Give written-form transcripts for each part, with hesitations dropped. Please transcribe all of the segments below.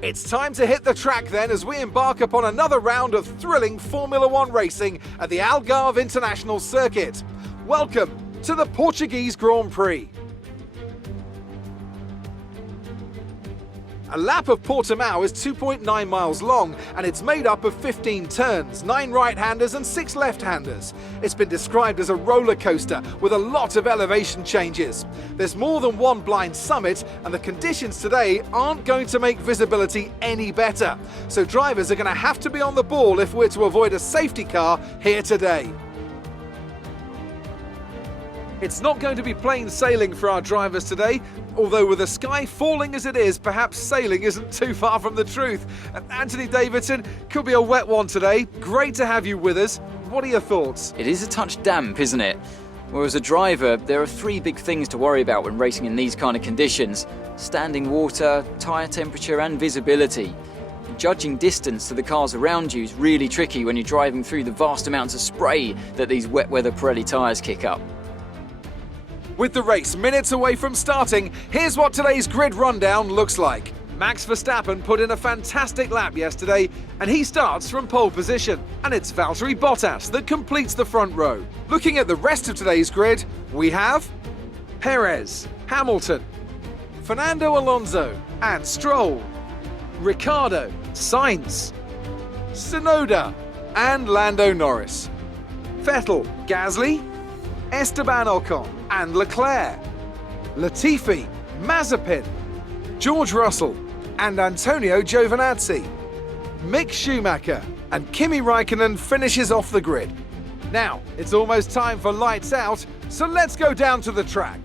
It's time to hit the track then as we embark upon another round of thrilling Formula One racing at the Algarve International Circuit. Welcome to the Portuguese Grand Prix. A lap of Portimao is 2.9 miles long and it's made up of 15 turns, 9 right-handers and 6 left-handers. It's been described as a roller coaster with a lot of elevation changes. There's more than one blind summit and the conditions today aren't going to make visibility any better. So drivers are going to have to be on the ball if we're to avoid a safety car here today. It's not going to be plain sailing for our drivers today, although with the sky falling as it is, perhaps sailing isn't too far from the truth. Anthony Davidson, could be a wet one today. Great to have you with us. What are your thoughts? It is a touch damp, isn't it? Well, as a driver, there are 3 big things to worry about when racing in these kind of conditions: standing water, tyre temperature and visibility. Judging distance to the cars around you is really tricky when you're driving through the vast amounts of spray that these wet weather Pirelli tyres kick up. With the race minutes away from starting, here's what today's grid rundown looks like. Max Verstappen put in a fantastic lap yesterday, and he starts from pole position. And it's Valtteri Bottas that completes the front row. Looking at the rest of today's grid, we have Perez, Hamilton, Fernando Alonso and Stroll, Ricciardo, Sainz, Tsunoda and Lando Norris, Vettel, Gasly, Esteban Ocon and Leclerc, Latifi, Mazepin, George Russell and Antonio Giovinazzi, Mick Schumacher and Kimi Raikkonen finishes off the grid. Now, it's almost time for lights out, so let's go down to the track.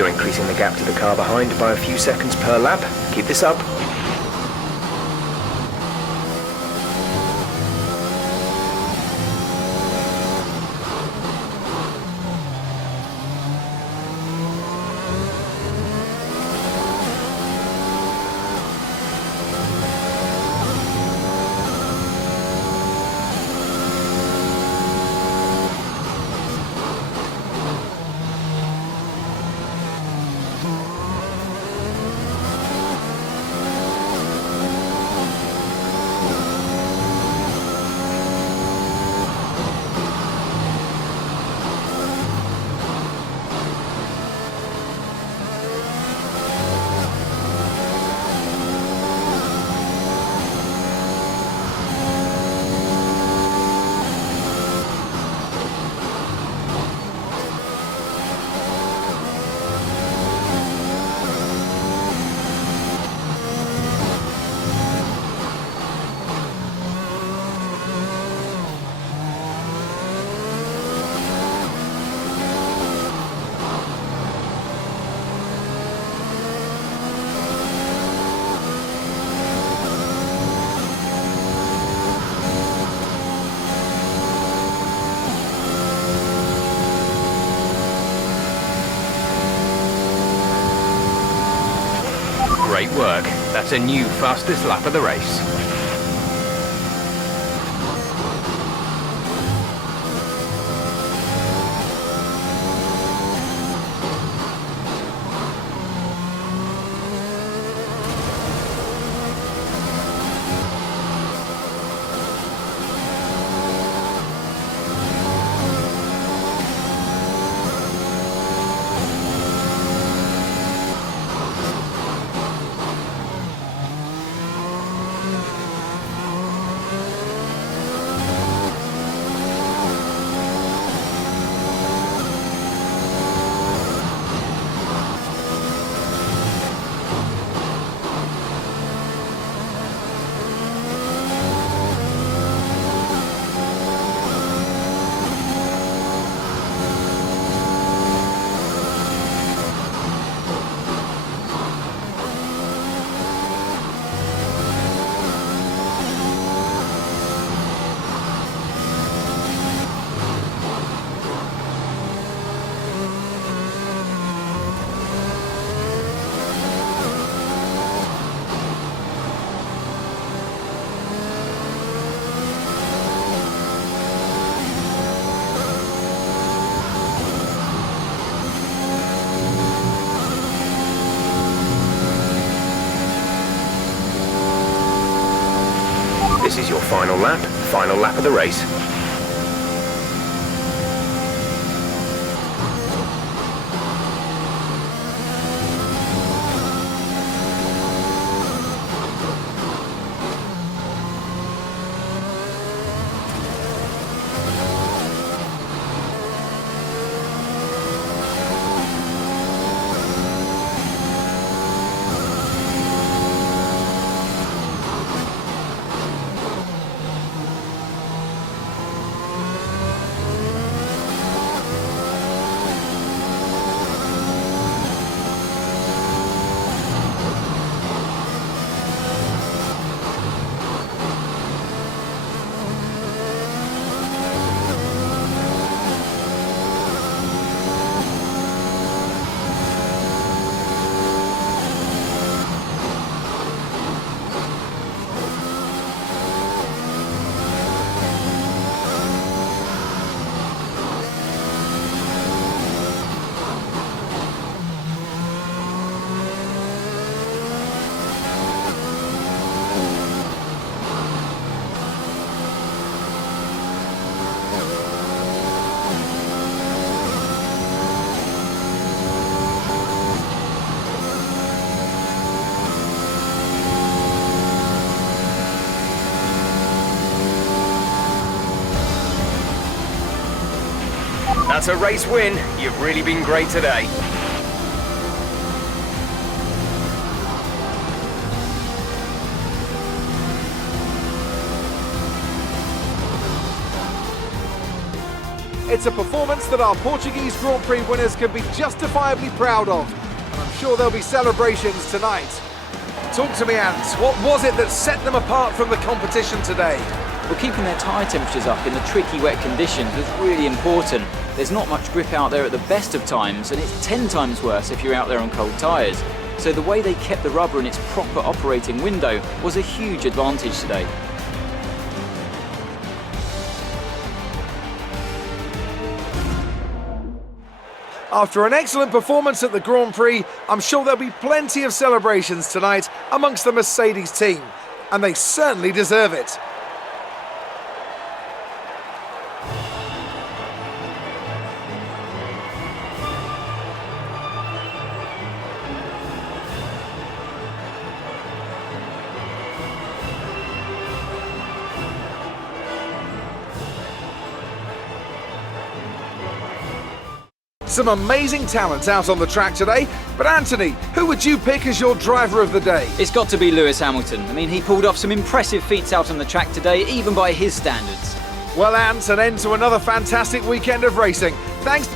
You're increasing the gap to the car behind by a few seconds per lap. Keep this up. Great work. That's a new fastest lap of the race. This is your final lap of the race. That's a race win. You've really been great today. It's a performance that our Portuguese Grand Prix winners can be justifiably proud of. And I'm sure there'll be celebrations tonight. Talk to me, Ant. What was it that set them apart from the competition today? Well, keeping their tyre temperatures up in the tricky wet conditions was really important. There's not much grip out there at the best of times, and it's 10 times worse if you're out there on cold tyres. So the way they kept the rubber in its proper operating window was a huge advantage today. After an excellent performance at the Grand Prix, I'm sure there'll be plenty of celebrations tonight amongst the Mercedes team, and they certainly deserve it. Some amazing talents out on the track today, but Anthony, who would you pick as your driver of the day? It's got to be Lewis Hamilton. I mean, he pulled off some impressive feats out on the track today, even by his standards. Well, Ant, an end to another fantastic weekend of racing. Thanks.